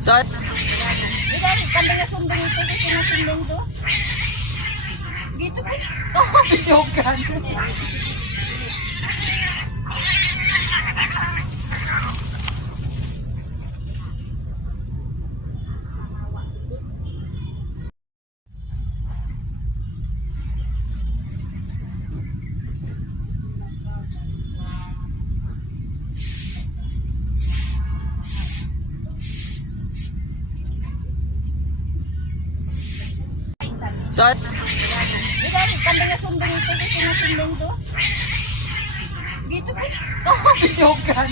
Saan? Dali, kami nga sundin ito, kasi nasundin to. Dito ko. Yogan. Saan? Dali, kami nga sundin ito, kasi nasundin to. Dito ko. Yogan.